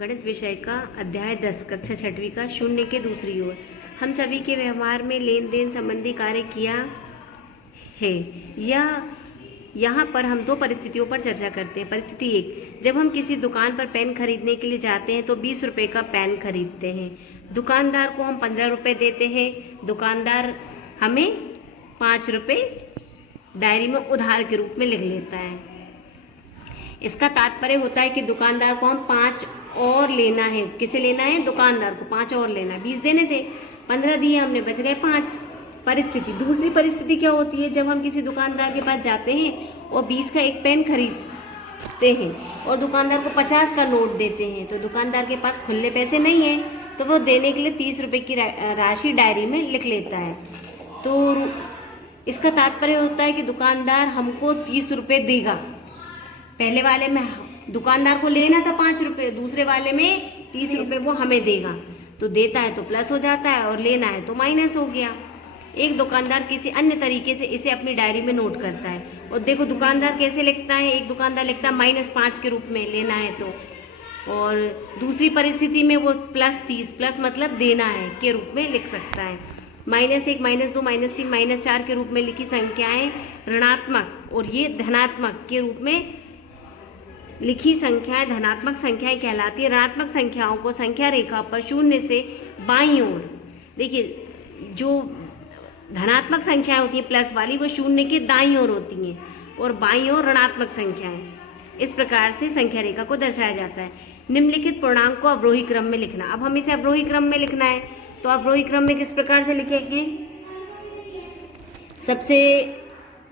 गणित विषय का अध्याय 10 कक्षा 6वीं का शून्य के दूसरी ओर। हम सभी के व्यवहार में लेन देन संबंधी कार्य किया है। यहाँ पर हम दो परिस्थितियों पर चर्चा करते हैं। परिस्थिति 1, जब हम किसी दुकान पर पेन खरीदने के लिए जाते हैं तो 20 रुपये का पेन खरीदते हैं। दुकानदार को हम 15 रुपये देते हैं। दुकानदार हमें 5 रुपये डायरी में उधार के रूप में लिख लेता है। इसका तात्पर्य होता है कि दुकानदार को हम 5 और लेना है। किसे लेना है? दुकानदार को 5 और लेना है। 20 देने थे, 15 दिए हमने, बच गए 5। परिस्थिति दूसरी परिस्थिति क्या होती है? जब हम किसी दुकानदार के पास जाते हैं और 20 का एक पेन खरीदते हैं और दुकानदार को 50 का नोट देते हैं, तो दुकानदार के पास खुले पैसे नहीं है, तो वो देने के लिए 30 रुपये की राशि डायरी में लिख लेता है। तो इसका तात्पर्य होता है कि दुकानदार हमको 30 रुपये देगा। पहले वाले में दुकानदार को लेना था 5 रुपये, दूसरे वाले में 30 रुपये वो हमें देगा। तो देता है तो प्लस हो जाता है और लेना है तो माइनस हो गया। एक दुकानदार किसी अन्य तरीके से इसे अपनी डायरी में नोट करता है। और देखो दुकानदार कैसे लिखता है। एक दुकानदार लिखता है -5 के रूप में, लेना है तो, और दूसरी परिस्थिति में वो +30, प्लस मतलब देना है के रूप में लिख सकता है। -1, -2, -3, -4 के रूप में लिखी संख्याएं ऋणात्मक और ये धनात्मक के रूप में लिखी संख्याएं धनात्मक संख्याएं कहलाती है। ऋणात्मक संख्याओं को संख्या रेखा पर 0 से बाईं ओर, देखिए जो धनात्मक संख्याएं होती हैं प्लस वाली, वो 0 के दाईं ओर होती हैं और बाईं ओर ऋणात्मक संख्याएं। इस प्रकार से संख्या रेखा को दर्शाया जाता है। निम्नलिखित पूर्णांक को अवरोही क्रम में लिखना। अब हमें इसे अवरोही क्रम में लिखना है, तो अवरोही क्रम में किस प्रकार से लिखेंगे? सबसे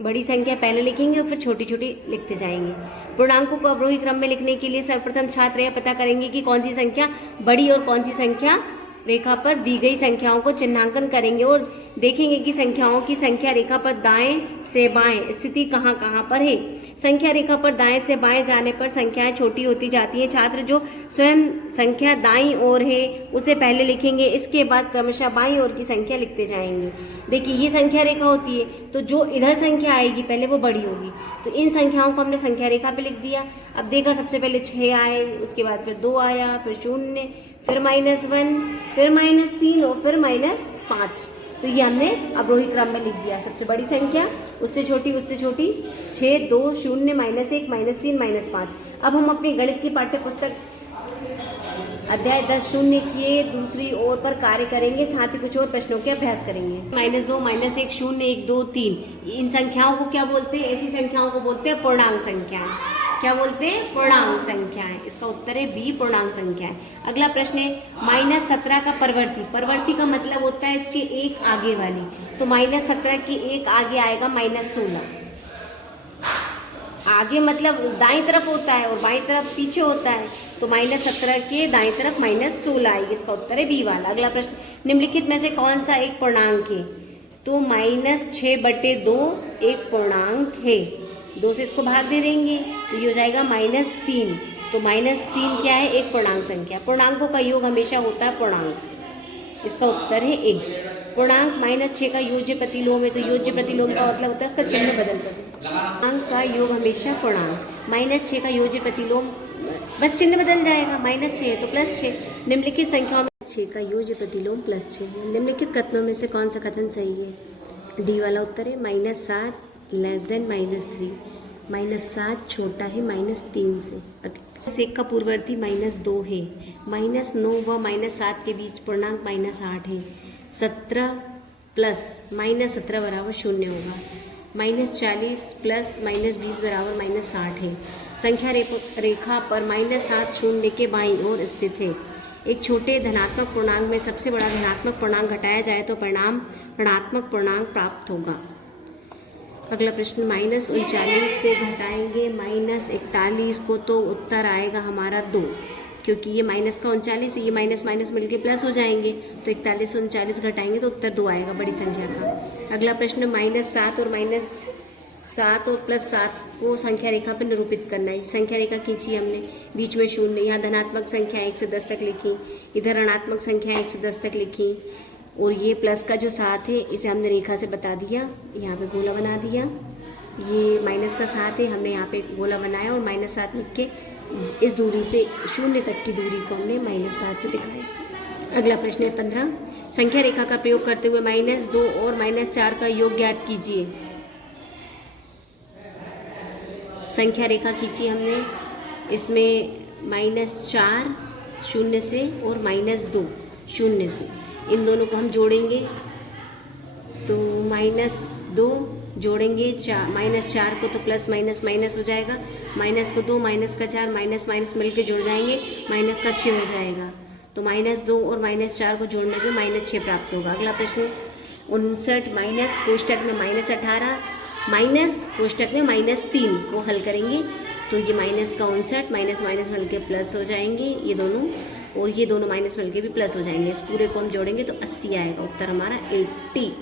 बड़ी संख्या पहले लिखेंगे और फिर छोटी छोटी लिखते जाएंगे। पूर्णांकों को अवरोही क्रम में लिखने के लिए सर्वप्रथम छात्र यह पता करेंगे कि कौन सी संख्या बड़ी और कौन सी संख्या रेखा पर दी गई संख्याओं को चिन्हांकन करेंगे और देखेंगे कि संख्याओं की संख्या रेखा पर दाएं से बाएं स्थिति कहाँ कहाँ पर है। संख्या रेखा पर दाएं से बाएं जाने पर संख्याएं छोटी होती जाती हैं। छात्र जो स्वयं संख्या दाईं ओर है उसे पहले लिखेंगे, इसके बाद क्रमशः बाईं ओर की संख्या लिखते जाएंगे। देखिए ये संख्या रेखा होती है, तो जो इधर संख्या आएगी पहले वो बड़ी होगी। तो इन संख्याओं को हमने संख्या रेखा पे लिख दिया। अब देखा सबसे पहले 6 आए, उसके बाद फिर 2 आया, फिर 0, फिर -1, फिर -3 और फिर -5। तो ये हमने अवरोही क्रम में लिख दिया। सबसे बड़ी संख्या, उससे छोटी 6, 2, 0, -1, -3, -5। अब हम अपनी गणित की पाठ्य पुस्तक अध्याय 10 शून्य किए दूसरी ओर पर कार्य करेंगे, साथ ही कुछ और प्रश्नों के अभ्यास करेंगे। -2, -1, 0, 1, 2, 3 इन संख्याओं को क्या बोलते हैं? ऐसी संख्याओं को बोलते हैं पूर्णांक संख्याएं। क्या बोलते हैं? पूर्णांक संख्याएं। इसका उत्तर है बी, पूर्णांक संख्याएं। अगला प्रश्न है -17 का परवर्ती। परवर्ती का मतलब होता है इसके एक आगे वाली। तो -17 की एक आगे आएगा -16। आगे मतलब दाईं तरफ होता है और बाईं तरफ पीछे होता है, तो -17 के दाईं तरफ -16 आएगी। इसका उत्तर है बी वाला। अगला प्रश्न, निम्नलिखित में से कौन सा एक पूर्णांक है? तो -6/2 एक पूर्णांक है। 2 से इसको भाग दे देंगे तो ये हो जाएगा -3। तो -3 क्या है? एक पूर्णांक संख्या। पूर्णांकों का योग हमेशा होता है पूर्णांक। इसका उत्तर है ए। पूर्णांक -6 का योज्य प्रतिलोम है, तो योज्य प्रतिलोम का मतलब होता है इसका चिन्ह बदल कर। पूर्णांक का योग हमेशा पूर्णांक। -6 का योज्य प्रतिलोम, बस चिन्ह बदल जाएगा। -6 है तो +6। निम्नलिखित संख्याओं में 6 का योज्य प्रतिलोम +6 है। निम्नलिखित कथनों में से कौन सा कथन सही है? डी वाला उत्तर है। -7 <3। -7 छोटा है -3 से। -1 का पूर्ववर्ती -2 है। -9 व -7 के बीच पूर्णांक -8 है। 17 प्लस -17 बराबर 0 होगा। -40 प्लस -20 बराबर -60 है। संख्या रेखा पर -7 0 के बाईं ओर स्थित है। एक छोटे धनात्मक पूर्णांक में सबसे बड़ा धनात्मक पूर्णांक घटाया जाए तो परिणाम ऋणात्मक पूर्णांक प्राप्त होगा। अगला प्रश्न, -39 से घटाएंगे -41 को, तो उत्तर आएगा हमारा 2, क्योंकि ये माइनस का 39 है, ये माइनस माइनस मिलके प्लस हो जाएंगे, तो 41 से 39 घटाएंगे तो उत्तर 2 आएगा बड़ी संख्या का। अगला प्रश्न, -7 और +7 को संख्या रेखा पर निरूपित करना है। संख्या रेखा खींची हमने, बीच में 0, यहाँ धनात्मक संख्या 1 से 10 तक लिखी, इधर ऋणात्मक संख्या 1 से 10 तक लिखी, और ये प्लस का जो 7 है इसे हमने रेखा से बता दिया, यहाँ पे गोला बना दिया। ये माइनस का 7 है, हमने यहाँ पे गोला बनाया और -7 लिख के इस दूरी से 0 तक की दूरी को हमने -7 से दिखाया। अगला प्रश्न है 15, संख्या रेखा का प्रयोग करते हुए -2 और -4 का योग ज्ञात कीजिए। संख्या रेखा खींची हमने, इसमें -4 0 से और -2 0 से, इन दोनों को हम जोड़ेंगे तो -2 जोड़ेंगे -4 को तो प्लस माइनस माइनस हो जाएगा, माइनस को 2 माइनस का 4 माइनस माइनस मिलके जुड़ जाएंगे, माइनस का 6 हो जाएगा। तो -2 और -4 को जोड़ने पे -6 प्राप्त होगा। अगला प्रश्न 59 माइनस कोष्टक में -18 माइनस कोष्टक में -3 को हल करेंगे तो ये माइनस का 59 माइनस माइनस मिल के प्लस हो जाएंगे ये दोनों, और ये दोनों माइनस मिल के भी प्लस हो जाएंगे। इस पूरे को हम जोड़ेंगे तो 80 आएगा, उत्तर हमारा 80।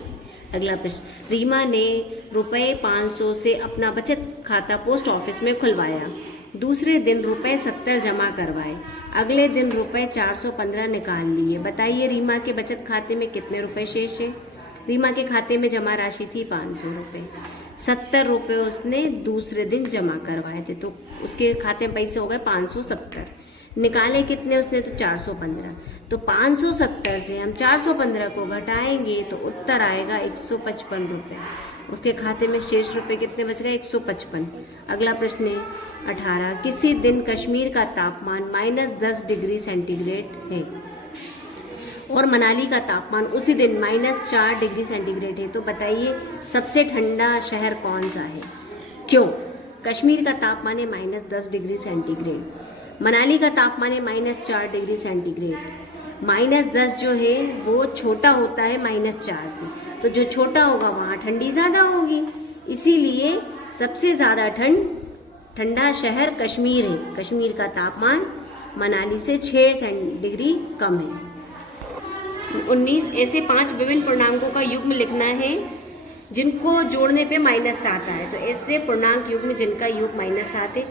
अगला प्रश्न, रीमा ने रुपये 500 से अपना बचत खाता पोस्ट ऑफिस में खुलवाया। दूसरे दिन रुपये 70 जमा करवाए, अगले दिन रुपये 415 निकाल लिए। बताइए रीमा के बचत खाते में कितने रुपए शेष है। रीमा के खाते में जमा राशि थी 500 रुपये, 70 रुपये उसने दूसरे दिन जमा करवाए थे, तो उसके खाते में पैसे हो गए 570। निकाले कितने उसने, तो 415। तो 570 से हम 415 को घटाएंगे तो उत्तर आएगा 155 रुपये। उसके खाते में शेष रुपए कितने बच गए, 155। अगला प्रश्न है 18, किसी दिन कश्मीर का तापमान -10 डिग्री सेंटीग्रेड है और मनाली का तापमान उसी दिन -4 डिग्री सेंटीग्रेड है, तो बताइए सबसे ठंडा शहर कौन सा है। क्यों, कश्मीर का तापमान है -10 डिग्री सेंटीग्रेड, मनाली का तापमान है -4 डिग्री सेंटीग्रेड। -10 जो है वो छोटा होता है -4 से, तो जो छोटा होगा वहाँ ठंडी ज़्यादा होगी, इसीलिए सबसे ज़्यादा ठंडा शहर कश्मीर है। कश्मीर का तापमान मनाली से 6 डिग्री कम है। 19, ऐसे 5 विभिन्न पूर्णांकों का युग्म लिखना है जिनको जोड़ने पे -7 आए। तो ऐसे पूर्णांक युग्म जिनका योग -7 है।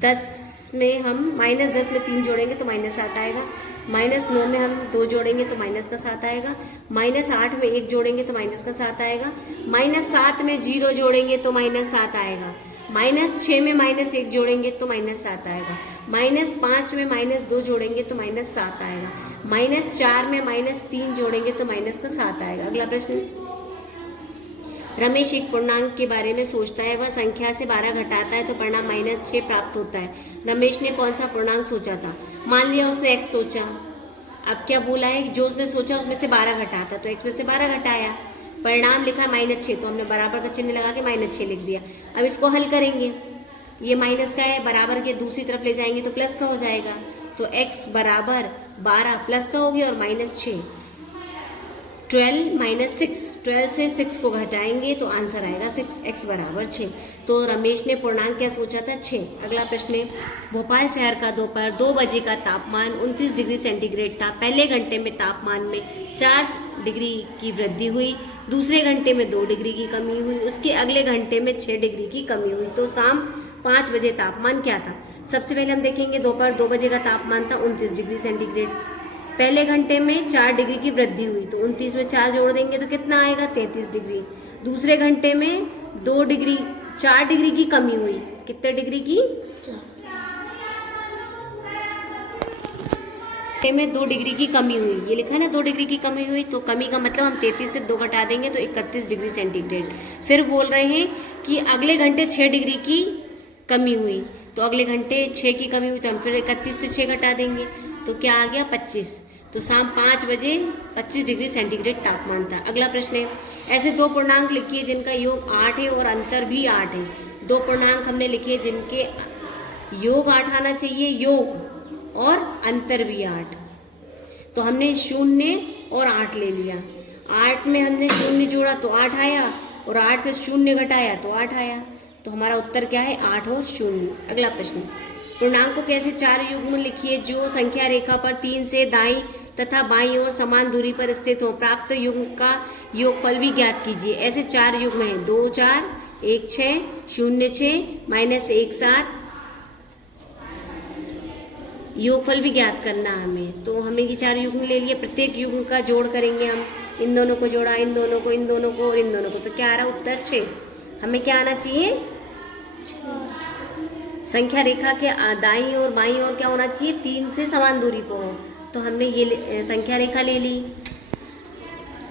10 में हम -10 में 3 जोड़ेंगे तो -7 आएगा, -9 में हम 2 जोड़ेंगे तो -7 आएगा, -8 में 1 जोड़ेंगे तो -7 आएगा, -7 में 0 जोड़ेंगे तो -7 आएगा, -6 में -1 जोड़ेंगे तो -7 आएगा, -5 में -2 जोड़ेंगे तो -7 आएगा, -4 में -3 जोड़ेंगे तो -7 आएगा। अगला प्रश्न, रमेश एक पूर्णांक के बारे में सोचता है, वह संख्या से 12 घटाता है तो परिणाम -6 प्राप्त होता है। रमेश ने कौन सा पूर्णांक सोचा था। मान लिया उसने x सोचा, अब क्या बोला है, जो उसने सोचा उसमें से 12 घटाता, तो x में से 12 घटाया, परिणाम लिखा -6, तो हमने बराबर का चिन्ह लगा के -6 लिख दिया। अब इसको हल करेंगे, ये माइनस का है, बराबर के दूसरी तरफ ले जाएंगे तो प्लस का हो जाएगा, तो x बराबर 12 प्लस का हो गया और -6, 12 - 6, 12 से 6 को घटाएंगे तो आंसर आएगा 6, x बराबर 6। तो रमेश ने पूर्णांक क्या सोचा था, 6। अगला प्रश्न है, भोपाल शहर का दोपहर 2 बजे का तापमान 29 डिग्री सेंटीग्रेड था। पहले घंटे में तापमान में 4 डिग्री की वृद्धि हुई, दूसरे घंटे में 2 डिग्री की कमी हुई, उसके अगले घंटे में 6 डिग्री की कमी हुई, तो शाम 5 बजे तापमान क्या था। सबसे पहले हम देखेंगे दोपहर 2 बजे का तापमान था 29 डिग्री सेंटीग्रेड, पहले घंटे में 4 डिग्री की वृद्धि हुई, तो 29 में 4 जोड़ देंगे तो कितना आएगा, 33 डिग्री। दूसरे घंटे में 4 डिग्री की कमी हुई, कितने डिग्री की, में 2 डिग्री की कमी हुई, ये लिखा है ना 2 डिग्री की कमी हुई, तो कमी का मतलब हम 33 से 2 घटा देंगे तो 31 डिग्री सेंटीग्रेड। फिर बोल रहे हैं कि अगले घंटे 6 डिग्री की कमी हुई, तो अगले घंटे 6 की कमी हुई तो हम फिर 31 से 6 घटा देंगे तो क्या आ गया, 25। तो शाम 5 बजे 25 डिग्री सेंटीग्रेड तापमान था। अगला प्रश्न है, ऐसे 2 पूर्णांक लिखिए जिनका योग 8 है और अंतर भी 8 है। 2 पूर्णांक हमने लिखे जिनके योग 8 आना चाहिए, योग और अंतर भी 8, तो हमने 0 और 8 ले लिया। 8 में हमने 0 जोड़ा तो 8 आया और 8 से 0 घटाया तो 8 आया, तो हमारा उत्तर क्या है, 8 और 0। अगला प्रश्न, पूर्णांक को कैसे 4 युग्म लिखिए जो संख्या रेखा पर 3 से दाईं तथा बाईं ओर समान दूरी पर स्थित हो। प्राप्त युग्म का योगफल भी ज्ञात कीजिए। ऐसे 4 युग्म हैं, 2 4, 1 6, 0 6, -1 7। योगफल भी ज्ञात करना हमें, तो हमें ये 4 युग्म ले लिए, प्रत्येक युग्म का जोड़ करेंगे हम। इन दोनों को जोड़ा, इन दोनों को, इन दोनों को और इन दोनों को, तो क्या आ रहा, उत्तर 6। हमें क्या आना चाहिए, संख्या रेखा के दाईं और बाईं ओर क्या होना चाहिए, 3 से समान दूरी पर हो। तो हमने ये संख्या रेखा ले ली।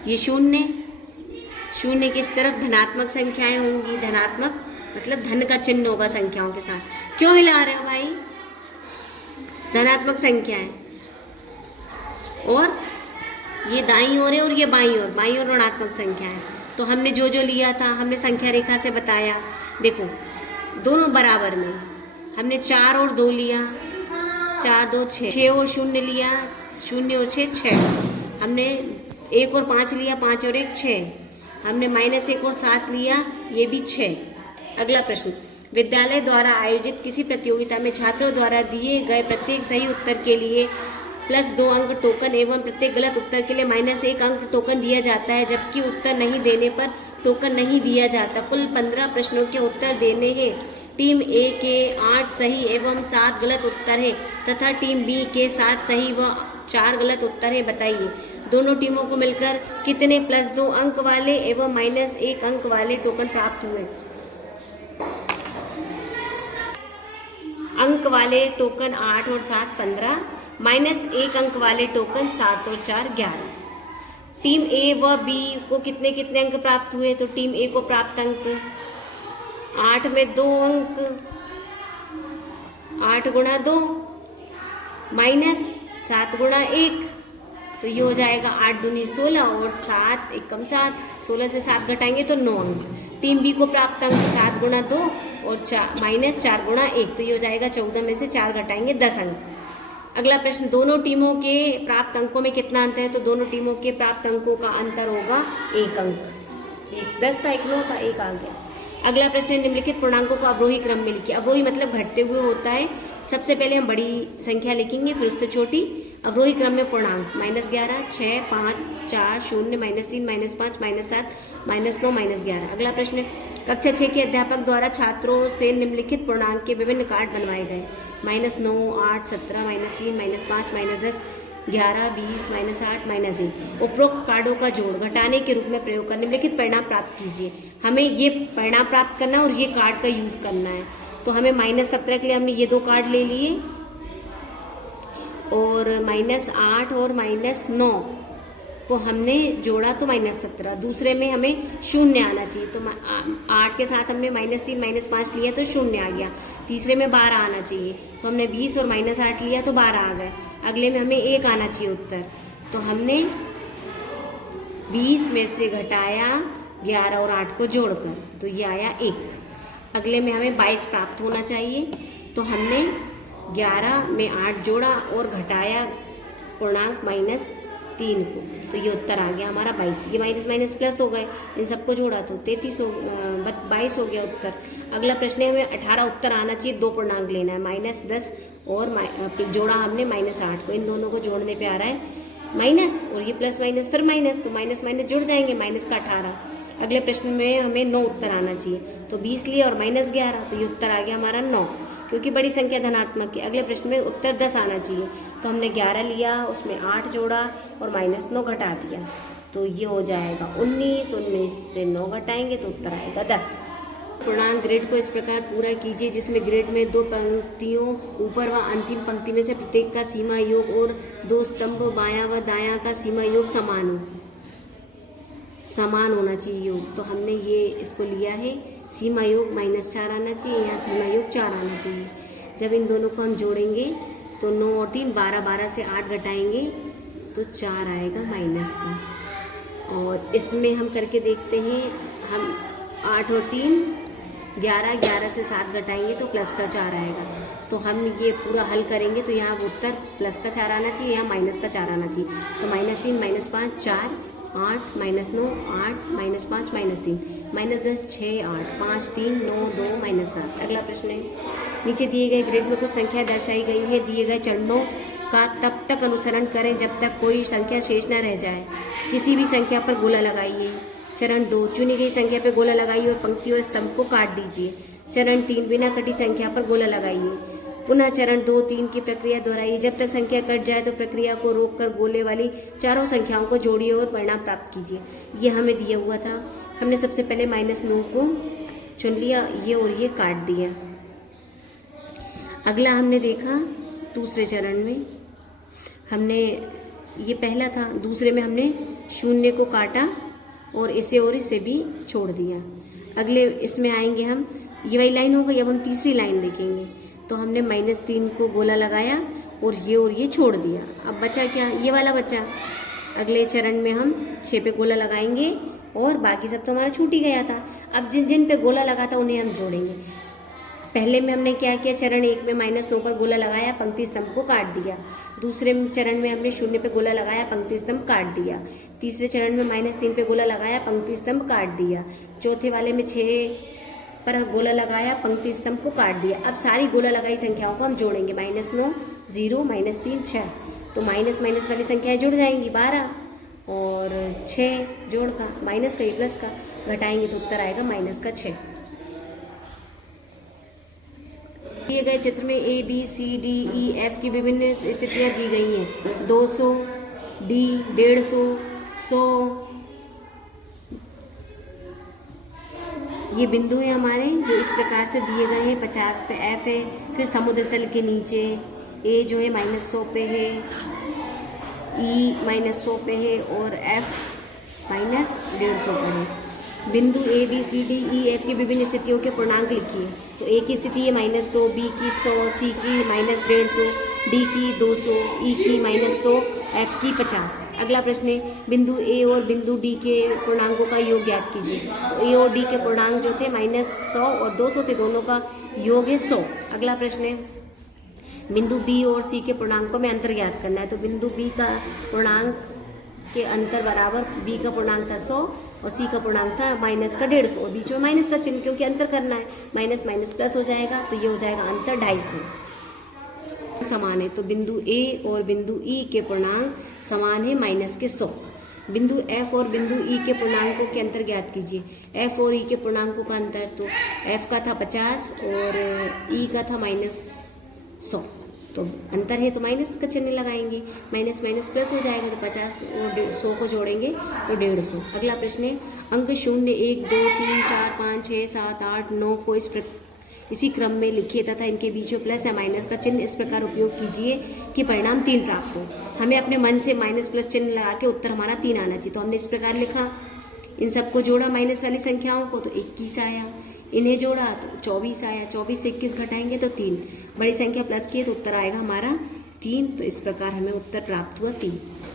ये शून्य, शून्य किस तरफ धनात्मक संख्याएं होंगी, धनात्मक मतलब धन का चिन्ह होगा संख्याओं के साथ। क्यों हिला रहे हो भाई, धनात्मक संख्याएं। और ये दाईं ओर है और ये बाईं ओर ऋणात्मक संख्या है। तो हमने जो जो लिया था हमने संख्या रेखा से बताया। देखो दोनों बराबर में हमने 4 और 2 लिया, 4 2 6, 6 और 0 लिया, 0 और 6 6। हमने 1 और 5 लिया, 5 और 1 6। हमने -1 और 7 लिया, ये भी 6। अगला प्रश्न, विद्यालय द्वारा आयोजित किसी प्रतियोगिता में छात्रों द्वारा दिए गए प्रत्येक सही उत्तर के लिए +2 अंक टोकन एवं प्रत्येक गलत उत्तर के लिए -1 अंक टोकन दिया जाता है, जबकि उत्तर नहीं देने पर टोकन नहीं दिया जाता। कुल 15 प्रश्नों के उत्तर देने हैं। टीम ए के 8 सही एवं 7 गलत उत्तर हैं तथा टीम बी के 7 सही व 4 गलत उत्तर हैं। बताइए दोनों टीमों को मिलकर कितने +2 अंक वाले एवं -1 अंक वाले टोकन प्राप्त हुए। अंक वाले टोकन 8 और 7 15, -1 अंक वाले टोकन 7 और 4 11। टीम ए व बी को कितने कितने अंक प्राप्त हुए, तो टीम ए को प्राप्त अंक 8 में 2 अंक, 8 गुणा 2 -7 गुणा 1, तो ये हो जाएगा 8 दूनी 16 और 7 एकम 7, 16 से 7 घटाएंगे तो 9 अंक। टीम बी को प्राप्त अंक 7 गुणा 2 और -4 गुणा 1, तो ये हो जाएगा 14 में से 4 घटाएंगे 10 अंक। अगला प्रश्न, दोनों टीमों के प्राप्त अंकों में कितना अंतर है, तो दोनों टीमों के प्राप्त अंकों का अंतर होगा 1 अंक। 1 10 था, 1 9 था, 1 आ गया। अगला प्रश्न, निम्नलिखित पूर्णांकों को अवरोही क्रम में लिखिए। अवरोही मतलब घटते हुए होता है। सबसे पहले हम बड़ी संख्या लिखेंगे, फिर उससे छोटी। अवरोही क्रम में पूर्णांक -11 6 5 4 0 -3 -5 -7 -9 -11। अगला प्रश्न, कक्षा 6 के अध्यापक द्वारा छात्रों से निम्नलिखित पूर्णांक के विभिन्न कार्ड बनवाए गए। -9 8 17 -3 -5 -10 11 20 -8 -1। उपरोक्त कार्डों का जोड़ घटाने के रूप में प्रयोग कर निम्नलिखित परिणाम प्राप्त कीजिए। हमें ये परिणाम प्राप्त करना है और ये कार्ड का यूज़ करना है। तो हमें -17 के लिए हमने ये 2 कार्ड ले लिए और -8 और -9 को हमने जोड़ा तो -17। दूसरे में हमें 0 आना चाहिए, तो 8 के साथ हमने -3 -5 लिया तो 0 आ गया। तीसरे में 12 आना चाहिए, तो हमने 20 और -8 लिया तो 12 आ गए। अगले में हमें 1 आना चाहिए उत्तर, तो हमने 20 में से घटाया 11 और 8 को जोड़कर, तो ये आया 1। अगले में हमें 22 प्राप्त होना चाहिए, तो हमने 11 में 8 जोड़ा और घटाया पूर्णांक -3 को, तो ये उत्तर आ गया हमारा 22। ये माइनस माइनस प्लस हो गए, इन सबको जोड़ा तो 22 हो गया उत्तर। अगला प्रश्न है, हमें 18 उत्तर आना चाहिए, 2 पूर्णांक लेना है, -10 और जोड़ा हमने -8 को, इन दोनों को जोड़ने पे आ रहा है माइनस और ये प्लस माइनस फिर माइनस, तो माइनस माइनस जुड़ जाएंगे, माइनस का 18। अगले प्रश्न में हमें 9 उत्तर आना चाहिए, तो 20 लिया और -11, तो ये उत्तर आ गया हमारा 9, क्योंकि बड़ी संख्या धनात्मक है। अगले प्रश्न में उत्तर 10 आना चाहिए, तो हमने 11 लिया, उसमें 8 जोड़ा और -9 घटा दिया, तो ये हो जाएगा 19। 19 से 9 घटाएंगे तो उत्तर आएगा 10। पूर्णांक ग्रिड को इस प्रकार पूरा कीजिए जिसमें ग्रिड में 2 पंक्तियों ऊपर व अंतिम पंक्ति में से प्रत्येक का सीमा योग और 2 स्तंभ बायां व दायां का सीमा योग समान होना चाहिए योग। तो हमने ये इसको लिया है, सीमा योग -4 आना चाहिए, यहाँ सीमा योग 4 आना चाहिए। जब इन दोनों को हम जोड़ेंगे तो 9 और 3 12, 12 से 8 घटाएंगे तो 4 आएगा माइनस का। और इसमें हम करके देखते हैं, हम 8 और 3 11, 11 से 7 घटाएंगे तो प्लस का 4 आएगा। तो हम ये पूरा हल करेंगे तो यहाँ उत्तर प्लस का 4 आना चाहिए, यहाँ माइनस का 4 आना चाहिए। तो -3 -5 4 8 -9 8 -5 -3 -10 6 8 5 3 9 2 -7। अगला प्रश्न है, नीचे दिए गए ग्रिड में कुछ संख्या दर्शाई गई है, दिए गए चरणों का तब तक अनुसरण करें जब तक कोई संख्या शेष न रह जाए। किसी भी संख्या पर गोला लगाइए। चरण 2, चुनी गई संख्या पर गोला लगाइए और पंक्ति और स्तंभ को काट दीजिए। चरण 3, बिना कटी संख्या पर गोला लगाइए। पुनः चरण 2, 3 की प्रक्रिया दोहराइए। जब तक संख्या कट जाए तो प्रक्रिया को रोककर गोले वाली चारों संख्याओं को जोड़िए और परिणाम प्राप्त कीजिए। ये हमें दिया हुआ था, हमने सबसे पहले -9 को चुन लिया, ये और ये काट दिया। अगला हमने देखा दूसरे चरण में, हमने ये पहला था, दूसरे में हमने शून्य को काटा और इसे भी छोड़ दिया। अगले इसमें आएंगे हम, ये वाली लाइन हो गई। अब हम तीसरी लाइन देखेंगे तो हमने -3 को गोला लगाया और ये छोड़ दिया। अब बचा क्या, ये वाला बचा। अगले चरण में हम 6 पे गोला लगाएंगे और बाकी सब तो हमारा छूट ही गया था। अब जिन जिन पे गोला लगा था उन्हें हम जोड़ेंगे। पहले में हमने क्या किया, चरण 1 में -9 पर गोला लगाया, पंक्ति स्तंभ को काट दिया। दूसरे चरण में हमने 0 पे गोला लगाया, पंक्ति स्तंभ काट दिया। तीसरे चरण में -3 पे गोला लगाया, पंक्ति स्तंभ काट दिया। चौथे वाले में 6 पर गोला लगाया, पंक्ति स्तंभ को काट दिया। अब सारी गोला लगाई संख्याओं को हम जोड़ेंगे, -9, 0, -3, 6। तो माइनस माइनस वाली संख्याएं जुड़ जाएंगी, 12 और 6 जोड़ का, माइनस का, प्लस का घटाएंगे तो उत्तर आएगा -6। दिए गए चित्र में A, B, C, D, E, F की विभिन्न स्थितियां दी गई हैं। 200, D, 150, 100। ये बिंदु हैं हमारे जो इस प्रकार से दिए गए हैं। 50 पे F है, फिर समुद्र तल के नीचे A जो है -100 पे है, E -100 पे है और F -150 पे है। बिंदु A, B, C, D, E, F की विभिन्न स्थितियों के पूर्णांक लिखिए। तो A की स्थिति है -100, B की 100, C की -150, D की 200, E की -100, F की 50। अगला प्रश्न है, बिंदु A और बिंदु D के पूर्णांकों का योग ज्ञात कीजिए। तो A और D के पूर्णांक जो थे -100 और 200 थे, दोनों का योग है 100। अगला प्रश्न है, बिंदु B और C के पूर्णांकों में अंतर ज्ञात करना है। तो बिंदु B का पूर्णांक के अंतर बराबर, B का पूर्णांक था 100 और C का पूर्णांक था -150 और बीच में माइनस का चिन्ह क्योंकि अंतर करना है, माइनस माइनस प्लस हो जाएगा तो ये हो जाएगा अंतर 250 समान है। तो बिंदु A और बिंदु E के पूर्णांक समान है -100। बिंदु F और बिंदु E के पूर्णांकों के अंतर ज्ञात कीजिए। F और E के पूर्णांकों का अंतर, तो F का था 50 और E का था -100, तो अंतर है तो माइनस का चिन्ह लगाएंगे, माइनस माइनस प्लस हो जाएगा तो 50 और 100 को जोड़ेंगे तो 150। अगला प्रश्न है, अंक 0, 1, 2, 3, 4, 5, 6, 7, 8, 9 को इसी क्रम में लिखिए तथा इनके बीच में प्लस या माइनस का चिन्ह इस प्रकार उपयोग कीजिए कि परिणाम 3 प्राप्त हो। हमें अपने मन से माइनस प्लस चिन्ह लगा के उत्तर हमारा 3 आना चाहिए। तो हमने इस प्रकार लिखा, इन सबको जोड़ा माइनस वाली संख्याओं को तो 21 आया, इन्हें जोड़ा तो 24 आया, 24 से 21 घटाएंगे तो 3, बड़ी संख्या प्लस की है तो उत्तर आएगा हमारा 3। तो इस प्रकार हमें उत्तर प्राप्त हुआ 3।